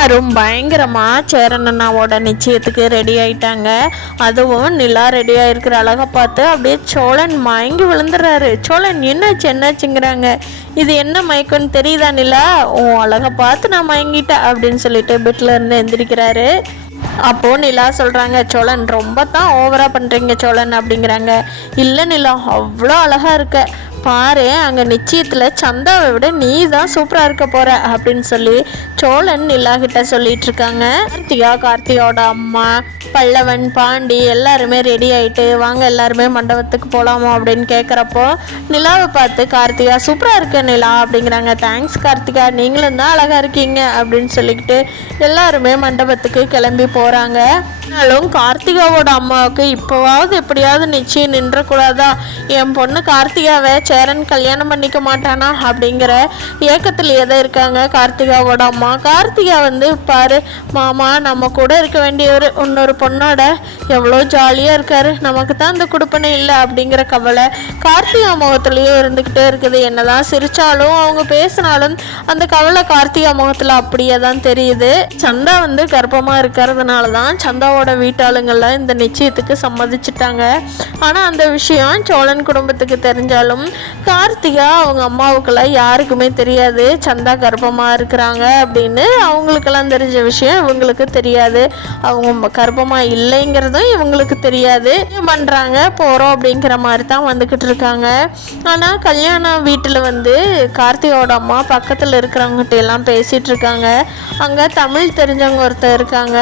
எல்லாரும் பயங்கரமாக சேரண்ணாவோட நிச்சயத்துக்கு ரெடி ஆயிட்டாங்க. அதுவும் நிலா ரெடி ஆகிருக்கிற அழகை பார்த்து அப்படியே சோழன் மயங்கி விழுந்துடுறாரு. சோழன் என்னாச்சுங்கிறாங்க. இது என்ன மயக்கம்னு தெரியுதா நிலா? உன் அழகை பார்த்து நான் மயங்கிட்டேன் அப்படின்னு சொல்லிட்டு பெட்டில் இருந்து எந்திரிக்கிறாரு. அப்போது நிலா சொல்கிறாங்க, சோழன் ரொம்ப தான் ஓவராக பண்ணுறீங்க சோழன் அப்படிங்கிறாங்க. இல்லை நிலா, அவ்வளோ அழகாக இருக்க பாரு, அங்கே நிச்சயத்தில் சந்தாவை விட நீ தான் சூப்பராக இருக்க போகிற அப்படின்னு சொல்லி சோழன் நிலா கிட்ட சொல்லிட்டு இருக்காங்க. கார்த்திகாவோட அம்மா, பல்லவன், பாண்டி எல்லாருமே ரெடி ஆகிட்டு வாங்க எல்லாருமே மண்டபத்துக்கு போகலாமோ அப்படின்னு கேட்குறப்போ நிலாவை பார்த்து கார்த்திகா சூப்பராக இருக்க நிலா அப்படிங்கிறாங்க. தேங்க்ஸ் கார்த்திகா, நீங்களும் தான் அழகாக இருக்கீங்க அப்படின்னு சொல்லிக்கிட்டு எல்லாருமே மண்டபத்துக்கு கிளம்பி போகிறாங்க. ஆனாலும் கார்த்திகாவோட அம்மாவுக்கு இப்போவாவது எப்படியாவது நிச்சயம் நின்றக்கூடாதா, என் பொண்ணு கார்த்திகாவை சேரன் கல்யாணம் பண்ணிக்க மாட்டானா அப்படிங்கிற ஏக்கத்தில் எதை இருக்காங்க கார்த்திகாவோட அம்மா. கார்த்திகா பாரு மாமா, நம்ம கூட இருக்க வேண்டியவர் இன்னொரு பொண்ணோட எவ்வளோ ஜாலியாக இருக்காரு, நமக்கு தான் அந்த கொடுப்பனை இல்லை அப்படிங்கிற கவலை கார்த்திகா முகத்துலேயும் இருந்துக்கிட்டே இருக்குது. என்னதான் சிரித்தாலும் அவங்க பேசினாலும் அந்த கவலை கார்த்திகா முகத்தில் அப்படியே தான் தெரியுது. சந்தா கர்ப்பமாக இருக்கிறதுனால தான் சந்தாவோட வீட்டாளுங்கள்லாம் இந்த நிச்சயத்துக்கு சம்மதிச்சிட்டாங்க. ஆனால் அந்த விஷயம் சோழன் குடும்பத்துக்கு தெரிஞ்சாலும் கார்த்திகா அவங்க அம்மாவுக்கெல்லாம் யாருக்குமே தெரியாது சந்தா கர்ப்பமாக இருக்கிறாங்க அப்படின்னு. அவங்களுக்கெல்லாம் தெரிஞ்ச விஷயம் இவங்களுக்கு தெரியாது. அவங்க கர்ப்பமாக இல்லைங்கிறதும் இவங்களுக்கு தெரியாது. பண்ணுறாங்க போகிறோம் அப்படிங்கிற மாதிரி தான் வந்துக்கிட்டு இருக்காங்க. ஆனால் கல்யாண வீட்டில் கார்த்திகாவோட அம்மா பக்கத்தில் இருக்கிறவங்ககிட்ட எல்லாம் பேசிகிட்டு இருக்காங்க. அங்கே தமிழ் தெரிஞ்சவங்க ஒருத்தர் இருக்காங்க.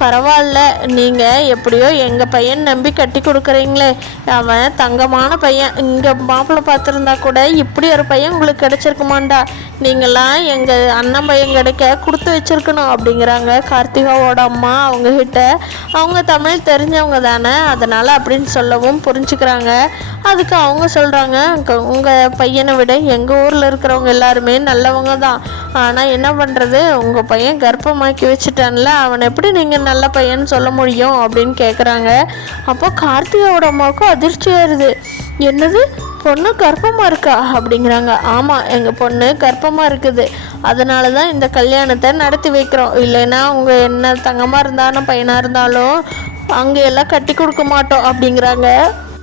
பரவாயில்ல, நீங்கள் எப்படியோ எங்கள் பையன் நம்பி கட்டி கொடுக்குறீங்களே, அவன் தங்கமான பையன், இங்கே மாப்பிள்ளை பார்த்துருந்தா கூட இப்படி ஒரு பையன் உங்களுக்கு கிடச்சிருக்குமாண்டா, நீங்களாம் எங்கள் அண்ணன் பையன் கிடைக்க கொடுத்து வச்சுருக்கணும் அப்படிங்கிறாங்க கார்த்திகாவோட அம்மா அவங்கக்கிட்ட. அவங்க தமிழ் தெரிஞ்சவங்க தானே, அதனால் அப்படின்னு சொல்லவும் புரிஞ்சுக்கிறாங்க. அதுக்கு அவங்க சொல்கிறாங்க, உங்கள் பையனை விட எங்கள் ஊரில் இருக்கிறவங்க எல்லாருமே நல்லவங்க தான், ஆனால் என்ன பண்ணுறது, உங்கள் பையன் கர்ப்பமாக்கி வச்சுட்டான்ல, அவனை எப்படி நீங்கள் நல்ல பையன்னு சொல்ல முடியும் அப்படின்னு கேட்குறாங்க. அப்போ கார்த்திகாவோட அம்மாவுக்கும் அதிர்ச்சியாயிருது. என்னது, பொண்ணு கர்ப்பமாக இருக்கா அப்படிங்கிறாங்க. ஆமாம், எங்கள் பொண்ணு கர்ப்பமாக இருக்குது, அதனால தான் இந்த கல்யாணத்தை நடத்தி வைக்கிறோம். இல்லைன்னா அவங்க என்ன தங்கமாக இருந்தாலும் பையனாக இருந்தாலும் அங்கே எல்லாம் கட்டி கொடுக்க மாட்டோம் அப்படிங்கிறாங்க.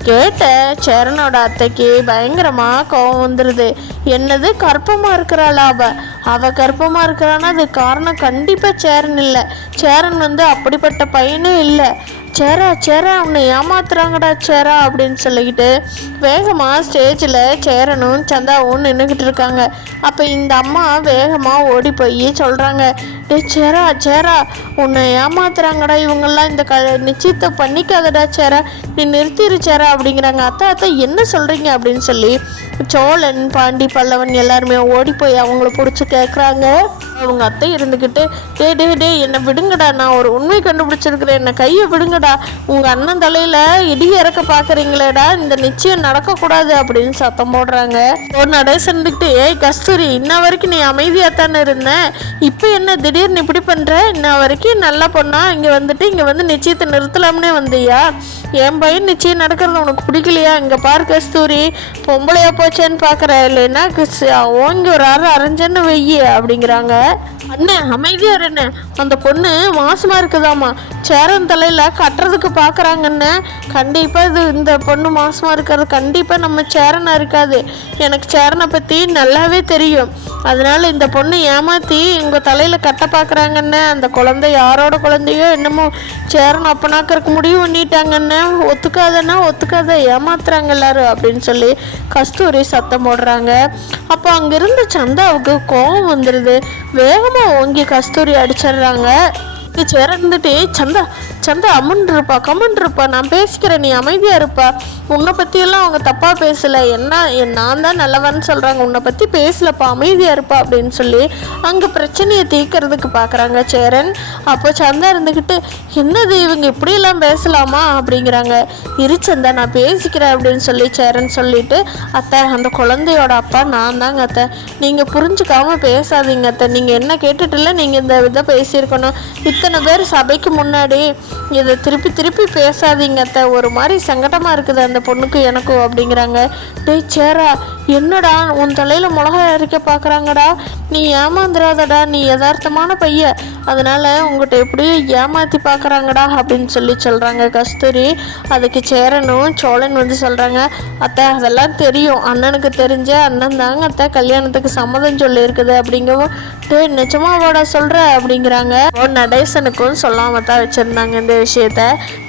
கேட்ட சேரனோட அத்தைக்கு பயங்கரமாக கோவம் வந்துடுது. என்னது, கர்ப்பமாக இருக்கிறாளா? அவள் கர்ப்பமாக இருக்கிறான்னா அது காரணம் கண்டிப்பாக சேரன் இல்லை. சேரன் அப்படிப்பட்ட பையனும் இல்லை. சேரா அவனை ஏமாத்துறாங்கடா சேரா அப்படின்னு சொல்லிக்கிட்டு வேகமாக ஸ்டேஜில் சேரனும் சந்தாவும் நின்றுக்கிட்டு இருக்காங்க. அப்போ இந்த அம்மா வேகமாக ஓடி போய் சொல்கிறாங்க, டே சேரா உன்னை ஏமாத்துறாங்கடா இவங்கெல்லாம், இந்த நிச்சயத்தை பண்ணிக்காதடா சேரா, நீ நிறுத்திரு சேரா அப்படிங்கிறாங்க. அத்தை என்ன சொல்கிறீங்க அப்படின்னு சொல்லி சோழன், பாண்டி, பல்லவன் எல்லாருமே ஓடி போய் அவங்கள பிடிச்சி கேட்குறாங்க. அவங்க அத்தை இருந்துக்கிட்டு டே என்னை விடுங்கடா, நான் ஒரு உண்மை கண்டுபிடிச்சிருக்கிறேன், என்னை கையை விடுங்கடா, உங்கள் அண்ணன் தலையில் இடி இறக்க பார்க்குறீங்களேடா, இந்த நிச்சயம் நடக்கக்கூடாது அப்படின்னு சத்தம் போடுறாங்க. ஒரு நடேசன்கிட்டு, ஏய் கஸ்தூரி, இன்ன வரைக்கும் நீ அமைதியாகத்தானே இருந்தேன், இப்போ என்ன திடீர்னு இப்படி பண்ணுற, இன்ன வரைக்கும் நல்லா பொண்ணா இங்கே நிச்சயத்தை நிறுத்தலாம்னே வந்தியா, என் பையன் நிச்சயம் நடக்கிறது உனக்கு பிடிக்கலையா, இங்கே பாரு கஸ்தூரி, பொம்பளையா போச்சேன்னு பார்க்குற, இல்லைன்னா ஓங்கி ஒரு அரைஞ்சன்னு வெய்ய அப்படிங்கிறாங்க. அண்ணன் அமைதியார், என்ன அந்த பொண்ணு மாசமாக இருக்குதாம்மா, சேரன் தலையில் கட்டுறதுக்கு பார்க்குறாங்கன்னு, கண்டிப்பாக இந்த பொண்ணு மாசமாக இருக்கிறது கண்டிப்பாக நம்ம சேரனாக இருக்காது, எனக்கு சேரனை பற்றி நல்லாவே தெரியும், அதனால் இந்த பொண்ணு ஏமாற்றி உங்கள் தலையில் கட்ட பார்க்குறாங்கன்னு, அந்த குழந்தை யாரோட குழந்தையோ என்னமோ சேரன் அப்பனாக்கிறதுக்கு முடிவு பண்ணிட்டாங்கன்னு, ஒத்துக்காத ஏமாத்துறாங்க எல்லாரும் அப்படின்னு சொல்லி கஸ்தூரி சத்தம் போடுறாங்க. அப்போ அங்கிருந்த சந்தாவுக்கு கோபம் வந்துடுது. வேகமாக ஓங்கி கஸ்தூரி அடிச்சிடுறாங்க. சேரன் சந்தா கம்முன்ருப்பா, நான் பேசிக்கிறேன், நீ அமைதியாக இருப்பா, உன்னை பற்றியெல்லாம் அவங்க தப்பாக பேசலை, நான் தான் நல்லவன்னு சொல்கிறாங்க, உன்னை பற்றி பேசலப்பா, அமைதியாக இருப்பா அப்படின்னு சொல்லி அங்கே பிரச்சனையை தீர்க்கறதுக்கு பார்க்குறாங்க சேரன். அப்போ சந்தா இருந்துக்கிட்டு, என்னது இவங்க இப்படியெல்லாம் பேசலாமா அப்படிங்கிறாங்க. சந்தா, நான் பேசிக்கிறேன் அப்படின்னு சொல்லி சேரன் சொல்லிட்டு, அத்தை அந்த குழந்தையோட அப்பா நான் தாங்க அத்தை, நீங்கள் புரிஞ்சுக்காமல் பேசாதீங்க அத்தை, நீங்கள் என்ன கேட்டுட்டுல நீங்கள் இந்த இதை பேசியிருக்கணும், இத்தனை பேர் சபைக்கு முன்னாடி இதை திருப்பி பேசாதீங்க அத்தை, ஒரு மாதிரி சங்கடமாக இருக்குது அந்த பொண்ணுக்கு எனக்கும் அப்படிங்கிறாங்க. டேய் சேரா, என்னடா உன் தலையில் மிளகா அரைக்க பார்க்குறாங்கடா, நீ ஏமாந்துடாதடா, நீ யதார்த்தமான பையன், அதனால் உங்கள்கிட்ட எப்படியும் ஏமாற்றி பார்க்குறாங்கடா அப்படின்னு சொல்கிறாங்க கஸ்தூரி. அதுக்கு சேரனும் சோழன் வந்து சொல்கிறாங்க, அத்தை அதெல்லாம் தெரியும், அண்ணனுக்கு தெரிஞ்ச அண்ணன் தாங்க அத்தை கல்யாணத்துக்கு சம்மதம் சொல்லியிருக்குது அப்படிங்கவும், டே நிஜமாவோட சொல்கிற அப்படிங்கிறாங்க. நடேசனுக்கும் சொல்லாமல் தான் வச்சுருந்தாங்க இந்த விஷயத்த.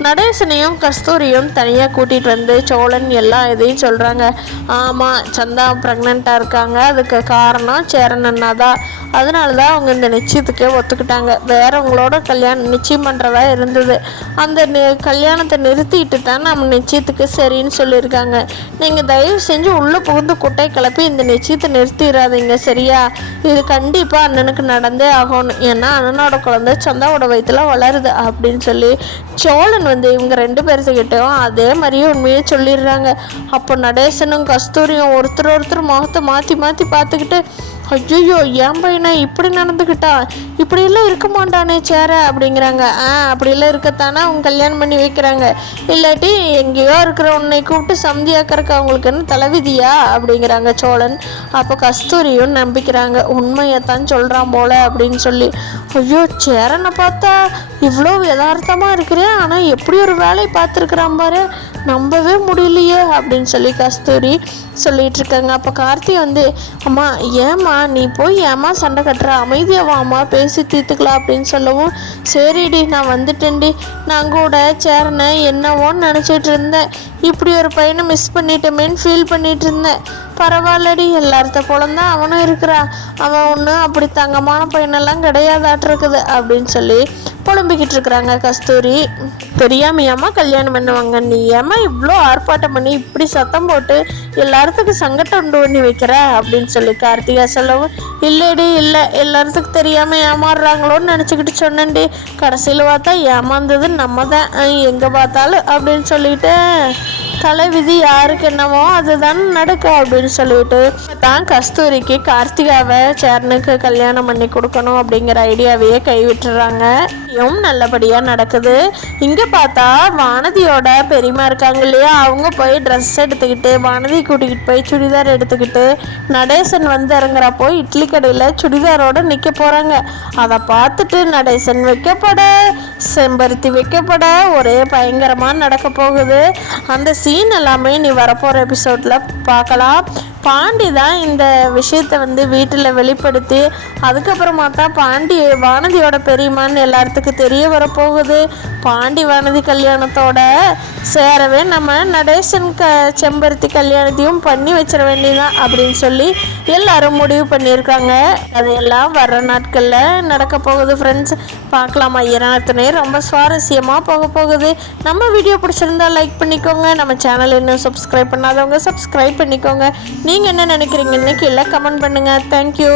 நடேசனையும் கஸ்தூரியும் தனியாக கூட்டிகிட்டு வந்து சோழன் எல்லா இதையும் சொல்கிறாங்க. ஆமாம், சந்தா ப்ரெக்னெண்ட்டாக இருக்காங்க, அதுக்கு காரணம் சேரனண்ணா தான், அதனால தான் அவங்க இந்த நிச்சயத்துக்கே ஒத்துக்கிட்டாங்க. வேறவங்களோட கல்யாணம் நிச்சயம் பண்ணுறதா இருந்தது, அந்த கல்யாணத்தை நிறுத்திட்டு தான் நம்ம நிச்சயத்துக்கு சரின்னு சொல்லியிருக்காங்க. நீங்கள் தயவு செஞ்சு உள்ளே புகுந்து குட்டை கிளப்பி இந்த நிச்சயத்தை நிறுத்திடாதீங்க, சரியா? இது கண்டிப்பாக அண்ணனுக்கு நடந்தே ஆகணும், ஏன்னா அண்ணனோட குழந்தை சந்தாவோட வயிற்றுல வளருது அப்படின்னு சொல்லி சோழன் வந்து இவங்க 2 பேர்த்துக்கிட்டும் அதே மாதிரியே உண்மையே சொல்லிடுறாங்க. அப்போ நடேசனும் கஸ்தூரியும் ஒருத்தர் முகத்தை மாற்றி மாற்றி பார்த்துக்கிட்டு, ஐயோ என் பையனை இப்படி நடந்துக்கிட்டா, இப்படியெல்லாம் இருக்க மாட்டானே சேர அப்படிங்கிறாங்க. அப்படியெல்லாம் இருக்கத்தானே அவங்க கல்யாணம் பண்ணி வைக்கிறாங்க, இல்லாட்டி எங்கேயோ இருக்கிற உன்னை கூப்பிட்டு சந்தியாக்கறக்கு அவங்களுக்கு என்ன தலைவிதியா அப்படிங்கிறாங்க சோழன். அப்போ கஸ்தூரியும் நம்பிக்கிறாங்க, உண்மையைத்தான் சொல்கிறான் போல அப்படின்னு சொல்லி. ஐயோ சேரனை பார்த்தா இவ்வளோ யதார்த்தமாக இருக்கிறேன், ஆனால் எப்படி ஒரு வேலையை பார்த்துருக்குறான் பாரு, நம்பவே முடியலையே அப்படின்னு சொல்லி கஸ்தூரி சொல்லிகிட்டு இருக்காங்க. அப்போ கார்த்தி வந்து, அம்மா ஏம்மா நீ போய் ஏம்மா சண்டை கட்டுற, அமைதியாக வாம்மா பேசி தீர்த்துக்கலாம் அப்படின்னு சொல்லவும், சரிடி நான் வந்துட்டேன்டி, நான் கூட சேரனை என்னவோன்னு நினச்சிட்டு இருந்தேன், இப்படி ஒரு பையனை மிஸ் பண்ணிட்டோமேன்னு ஃபீல் பண்ணிகிட்டு இருந்தேன், பரவாயில்லடி எல்லார்த்த போலந்தான் அவனும் இருக்கிறான், அவன் ஒன்றும் அப்படி தங்கமான பையனெல்லாம் கிடையாதாட்டிருக்குது அப்படின்னு சொல்லி புலம்பிக்கிட்டு இருக்கிறாங்க கஸ்தூரி. தெரியாமையாம்மா கல்யாணம் பண்ணுவாங்க, நீ ஏம்மா இவ்வளோ ஆர்ப்பாட்டம் பண்ணி இப்படி சத்தம் போட்டு எல்லாத்துக்கும் சங்கடம் உண்டு பண்ணி வைக்கிற அப்படின்னு சொல்லி கார்த்திகா சொல்லவும், இல்லைடி இல்லை எல்லாத்துக்கும் தெரியாமல் ஏமாறுறாங்களோன்னு நினச்சிக்கிட்டு சொன்னேன்டி, கடைசியில் பார்த்தா ஏமாந்தது நம்ம தான் எங்கே பார்த்தாலும் அப்படின்னு சொல்லிட்டு, தலைவிதி யாருக்கு என்னவோ அதுதான் நடக்கும் அப்படின்னு சொல்லிட்டு தான் கஸ்தூரிக்கு கார்த்திகாவை சேரனுக்கு கல்யாணம் பண்ணி கொடுக்கணும் அப்படிங்கிற ஐடியாவையே கைவிட்டுறாங்க. நல்லபடியாக நடக்குது. இங்கே பார்த்தா வானதியோட பெரியமா இருக்காங்க இல்லையா, அவங்க போய் ட்ரெஸ் எடுத்துக்கிட்டு வானதி கூட்டிக்கிட்டு போய் சுடிதார் எடுத்துக்கிட்டு நடேசன் வந்து இறங்குறப்போ இட்லி கடையில் சுடிதாரோடு நிற்க போகிறாங்க. அதை பார்த்துட்டு நடேசன் வைக்கப்பட செம்பருத்தி வைக்கப்பட ஒரே பயங்கரமாக நடக்க போகுது. அந்த சீன் எல்லாமே நீ வரப்போகிற எபிசோடில் பார்க்கலாம். பாண்டி தான் இந்த விஷயத்தை வந்து வீட்டில் வெளிப்படுத்தி அதுக்கப்புறமா தான் பாண்டி வானதியோட பெரியமான்னு எல்லாத்துக்கும் தெரிய வரப்போகுது. பாண்டி வானதி கல்யாணத்தோட சேரவே நம்ம நடேசன் செம்பருத்தி கல்யாணத்தையும் பண்ணி வச்சிட வேண்டியதான் அப்படின்னு சொல்லி எல்லாரும் முடிவு பண்ணியிருக்காங்க. அதையெல்லாம் வர்ற நாட்களில் நடக்க போகுது ஃப்ரெண்ட்ஸ், பார்க்கலாமா? இரணத்தினே ரொம்ப சுவாரஸ்யமாக போக போகுது. நம்ம வீடியோ பிடிச்சிருந்தா லைக் பண்ணிக்கோங்க, நம்ம சேனல் இன்னும் சப்ஸ்கிரைப் பண்ணாதவங்க சப்ஸ்கிரைப் பண்ணிக்கோங்க. நீங்கள் என்ன நினைக்கிறீங்கன்னு கீழே கமெண்ட் பண்ணுங்கள். தேங்க்யூ.